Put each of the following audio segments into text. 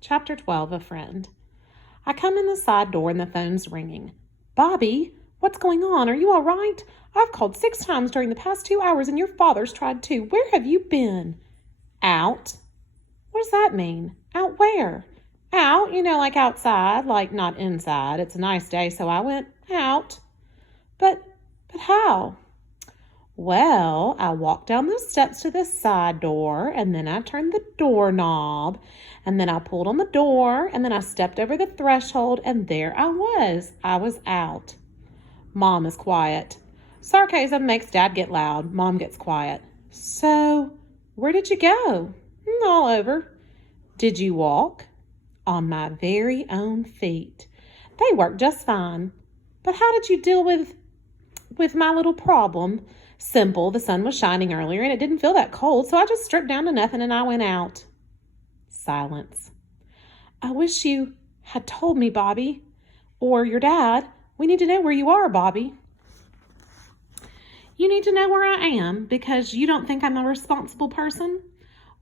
Chapter 12, A Friend. I come in the side door and the phone's ringing. Bobby, what's going on? Are you all right? I've called 6 times during the past 2 hours and your father's tried too. Where have you been? Out. What does that mean? Out where? Out, like outside, like not inside. It's a nice day, so I went out. But how? Well, I walked down the steps to the side door, and then I turned the doorknob, and then I pulled on the door, and then I stepped over the threshold, and there I was. I was out. Mom is quiet. Sarcasm makes Dad get loud. Mom gets quiet. So, where did you go? All over. Did you walk? On my very own feet. They worked just fine. But how did you deal with my little problem? Simple. The sun was shining earlier and it didn't feel that cold, so I just stripped down to nothing and I went out. Silence. I wish you had told me, Bobby. Or your dad. We need to know where you are, Bobby. You need to know where I am because you don't think I'm a responsible person?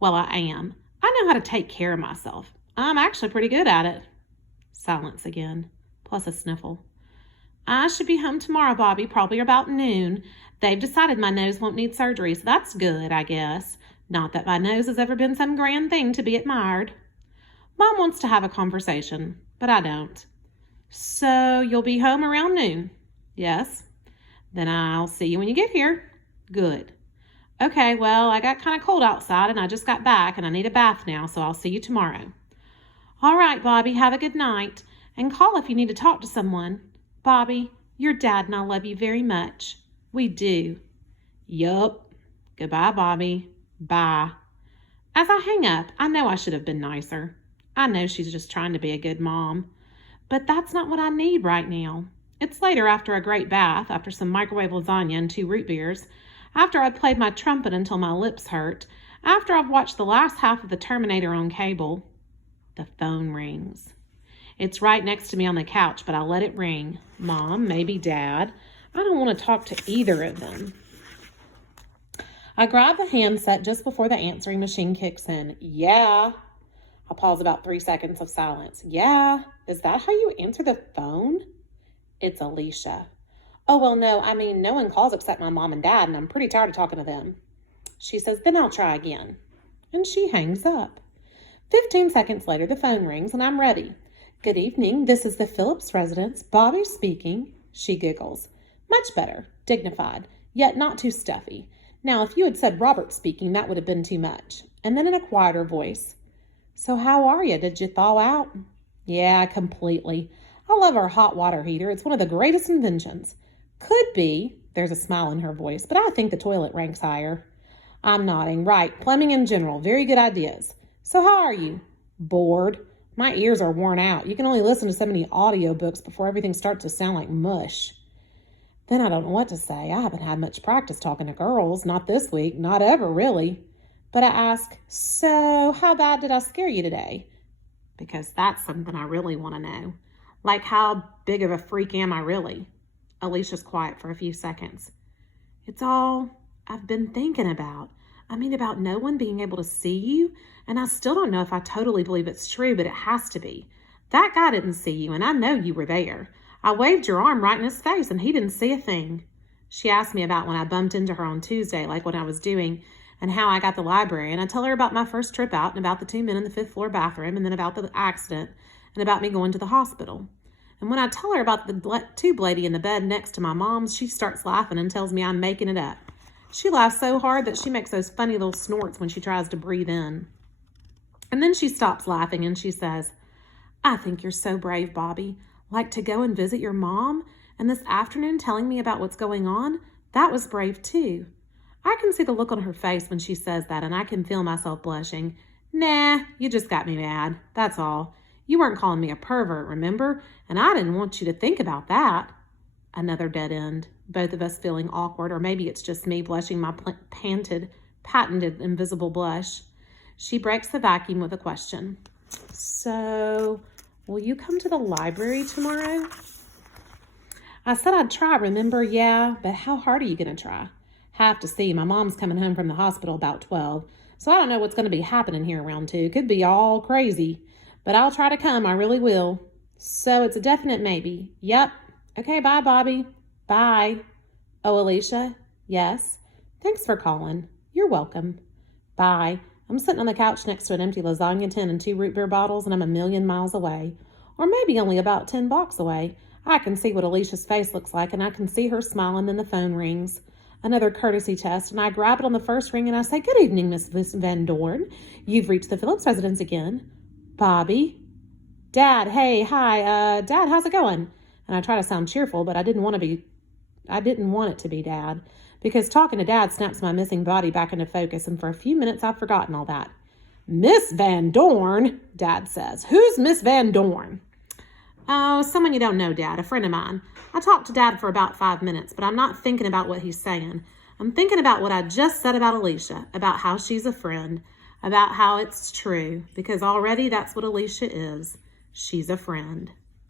Well, I am. I know how to take care of myself. I'm actually pretty good at it. Silence again, plus a sniffle. I should be home tomorrow, Bobby, probably about noon. They've decided my nose won't need surgery, so that's good, I guess. Not that my nose has ever been some grand thing to be admired. Mom wants to have a conversation, but I don't. So you'll be home around noon? Yes. Then I'll see you when you get here. Good. Okay, well, I got kind of cold outside and I just got back and I need a bath now, so I'll see you tomorrow. All right, Bobby, have a good night. And call if you need to talk to someone. Bobby, your dad and I love you very much. We do. Yup. Goodbye, Bobby. Bye. As I hang up, I know I should have been nicer. I know she's just trying to be a good mom. But that's not what I need right now. It's later after a great bath, after some microwave lasagna and 2 root beers, after I played my trumpet until my lips hurt, after I've watched the last half of the Terminator on cable. The phone rings. It's right next to me on the couch, but I let it ring. Mom, maybe Dad. I don't want to talk to either of them. I grab the handset just before the answering machine kicks in. Yeah. I pause about 3 seconds of silence. Yeah. Is that how you answer the phone? It's Alicia. Oh, well, no. I mean, no one calls except my mom and dad, and I'm pretty tired of talking to them. She says, then I'll try again. And she hangs up. 15 seconds later, the phone rings, and I'm ready. Good evening. This is the Phillips residence. Bobby speaking. She giggles. Much better. Dignified, yet not too stuffy. Now, if you had said Robert speaking, that would have been too much. And then in a quieter voice, so how are you? Did you thaw out? Yeah, completely. I love our hot water heater. It's one of the greatest inventions. Could be, there's a smile in her voice, but I think the toilet ranks higher. I'm nodding. Right, plumbing in general. Very good ideas. So how are you? Bored. My ears are worn out. You can only listen to so many audiobooks before everything starts to sound like mush. Then I don't know what to say. I haven't had much practice talking to girls. Not this week. Not ever, really. But I ask, so how bad did I scare you today? Because that's something I really want to know. Like, how big of a freak am I really? Alicia's quiet for a few seconds. It's all I've been thinking about. I mean, about no one being able to see you. And I still don't know if I totally believe it's true, but it has to be. That guy didn't see you, and I know you were there. I waved your arm right in his face, and he didn't see a thing. She asked me about when I bumped into her on Tuesday, like what I was doing, and how I got the library. And I tell her about my first trip out, and about the 2 men in the 5th floor bathroom, and then about the accident, and about me going to the hospital. And when I tell her about the tube lady in the bed next to my mom's, she starts laughing and tells me I'm making it up. She laughs so hard that she makes those funny little snorts when she tries to breathe in. And then she stops laughing and she says, I think you're so brave, Bobby. Like to go and visit your mom? And this afternoon telling me about what's going on? That was brave too. I can see the look on her face when she says that, and I can feel myself blushing. Nah, you just got me mad. That's all. You weren't calling me a pervert, remember? And I didn't want you to think about that. Another dead end. Both of us feeling awkward, or maybe it's just me blushing my patented invisible blush. She breaks the vacuum with a question. So, will you come to the library tomorrow? I said I'd try, remember? Yeah, but how hard are you going to try? Have to see. My mom's coming home from the hospital about 12, so I don't know what's going to be happening here around 2. Could be all crazy. But I'll try to come. I really will. So it's a definite maybe. Yep. Okay, bye, Bobby. Bye. Oh, Alicia? Yes. Thanks for calling. You're welcome. Bye. I'm sitting on the couch next to an empty lasagna tin and 2 root beer bottles, and I'm a million miles away. Or maybe only about 10 blocks away. I can see what Alicia's face looks like, and I can see her smiling. Then the phone rings. Another courtesy test, and I grab it on the first ring, and I say, "Good evening, Miss Van Dorn. You've reached the Phillips residence again." "Bobby?" "Dad, hey, hi, Dad, how's it going?" And I try to sound cheerful, but I didn't want it to be Dad, because talking to Dad snaps my missing body back into focus, and for a few minutes I've forgotten all that. "Miss Van Dorn," Dad says. "Who's Miss Van Dorn?" "Oh, someone you don't know, Dad, a friend of mine. I talked to Dad for about 5 minutes, but I'm not thinking about what he's saying. I'm thinking about what I just said about Alicia, about how she's a friend, about how it's true, because already that's what Alicia is. She's a friend."